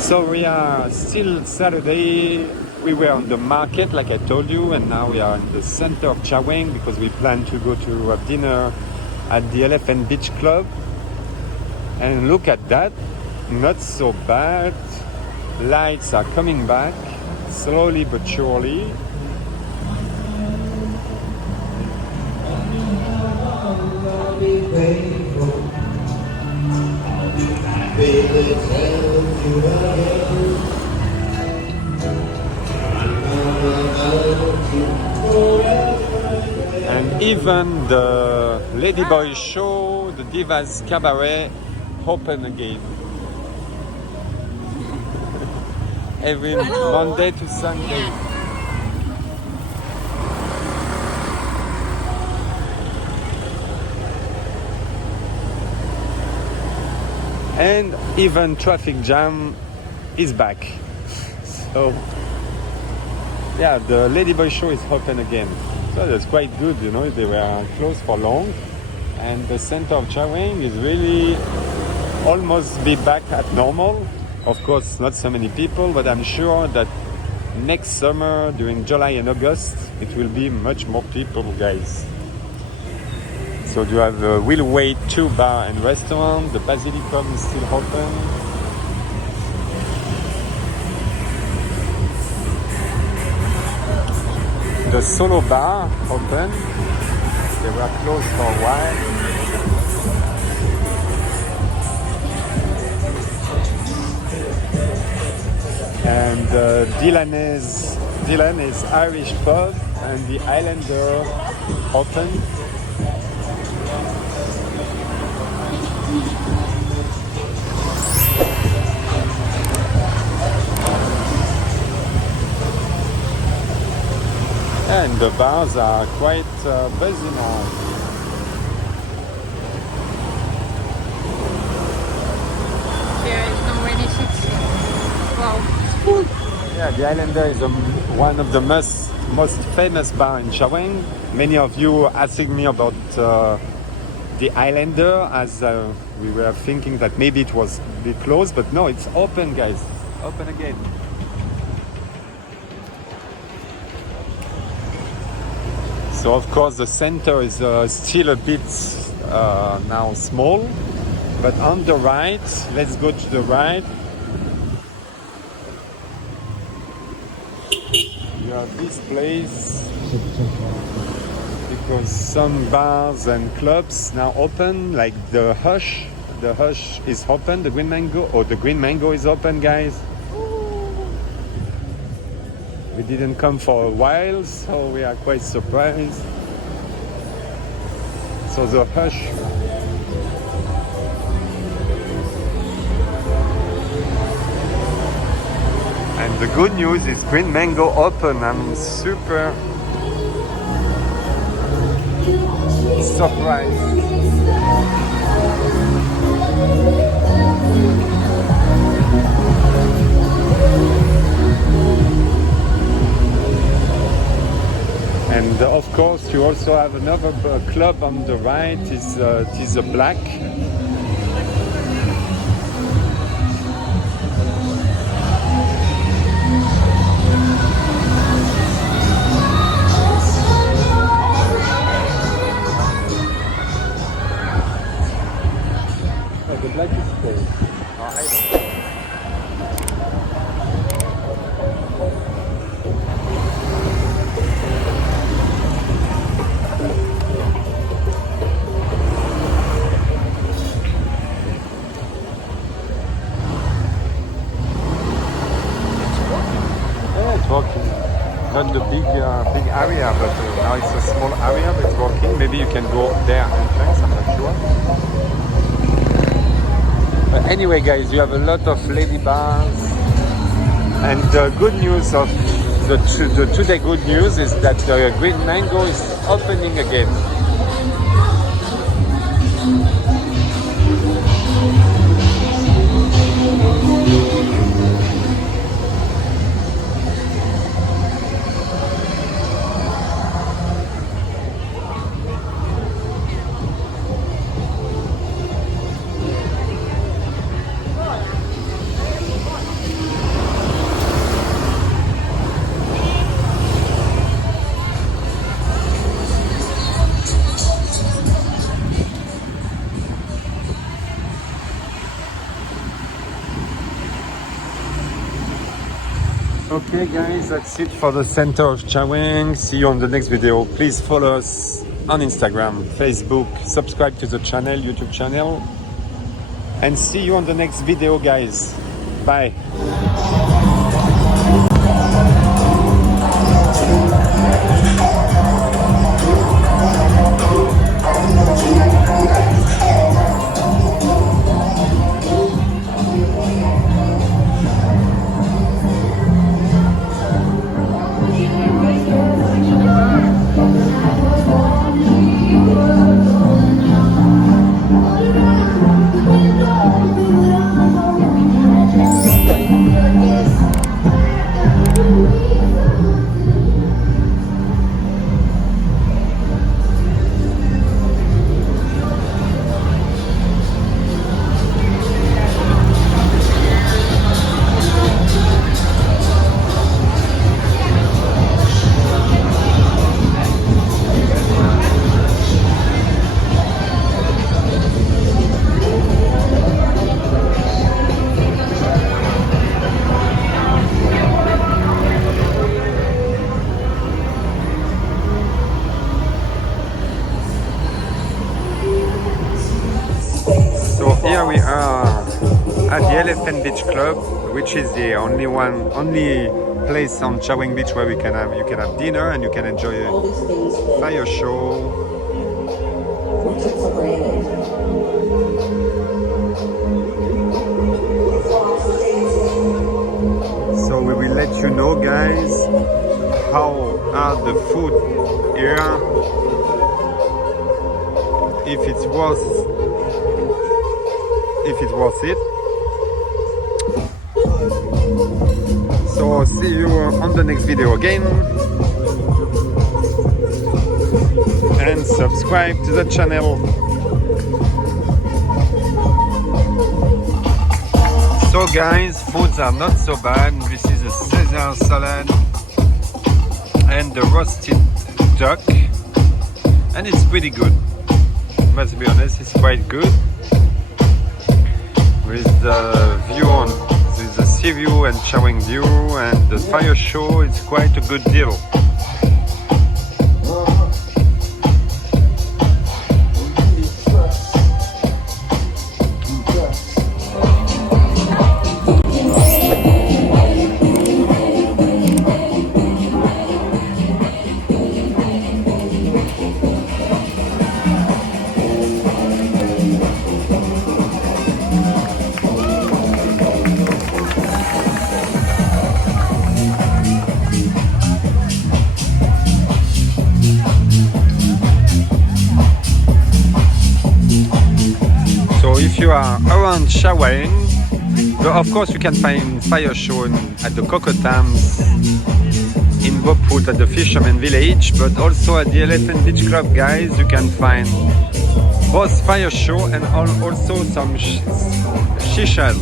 So we are still Saturday. We were on the market, like I told you, and now we are in the center of Chaweng because we plan to go to have dinner at the Elephant Beach Club. And look at that, not so bad. Lights are coming back, slowly but surely. And even the Ladyboy show, the Divas Cabaret, open again. Every Monday to Sunday. And even traffic jam is back. So yeah, the Ladyboy show is open again. So that's quite good, you know, they were closed for long. And the center of Chaweng is really almost be back at normal. Of course, not so many people, but I'm sure that next summer, during July and August, it will be much more people, guys. So you have Will Wait 2 bar and restaurant. The Basilicom is still open. The Solo bar open. They were closed for a while. And Delaney's Irish pub and the Islander open. And the bars are quite busy now. There is no any seats. Wow. Yeah, the Islander is one of the most famous bar in Chaweng. Many of you asking me about the Islander, as we were thinking that maybe it was a bit closed, but no, it's open, guys. Open again. So of course the center is still a bit now small, but on the right, let's go to the right. You have this place because some bars and clubs now open, like the Hush. The Hush is open, the Green Mango, or the Green Mango is open, guys. We didn't come for a while, so we are quite surprised. So the Hush. And the good news is Green Mango open. I'm super surprised. And of course, you also have another club on the right. It is a black. The black is cold. I don't know. Walking, not the big area, but now it's a small area, but it's walking. Maybe you can go there entrance, I'm not sure. But anyway, guys, you have a lot of lady bars, and the good news of the today good news is that the Green Mango is opening again. Okay guys, that's it for the center of Chaweng. See you on the next video. Please follow us on Instagram, Facebook, subscribe to the channel, YouTube channel, and see you on the next video guys. Bye. So here we are at the Elephant Beach Club, which is the only place on Chaweng Beach where you can have dinner and you can enjoy a fire show. So we will let you know guys how are the food here, if it's worth it. So see you on the next video again, and subscribe to the channel. So guys, foods are not so bad. This is a Caesar salad and the roasted duck, and it's pretty good. Must be honest, it's quite good. With the view on the sea view and Chaweng view and the fire show, it's quite a good deal. If you are around Chaweng, of course you can find fire show at the Cocotams, in Boput at the Fisherman Village, but also at the Elephant Beach Club guys you can find both fire show and also some shishas.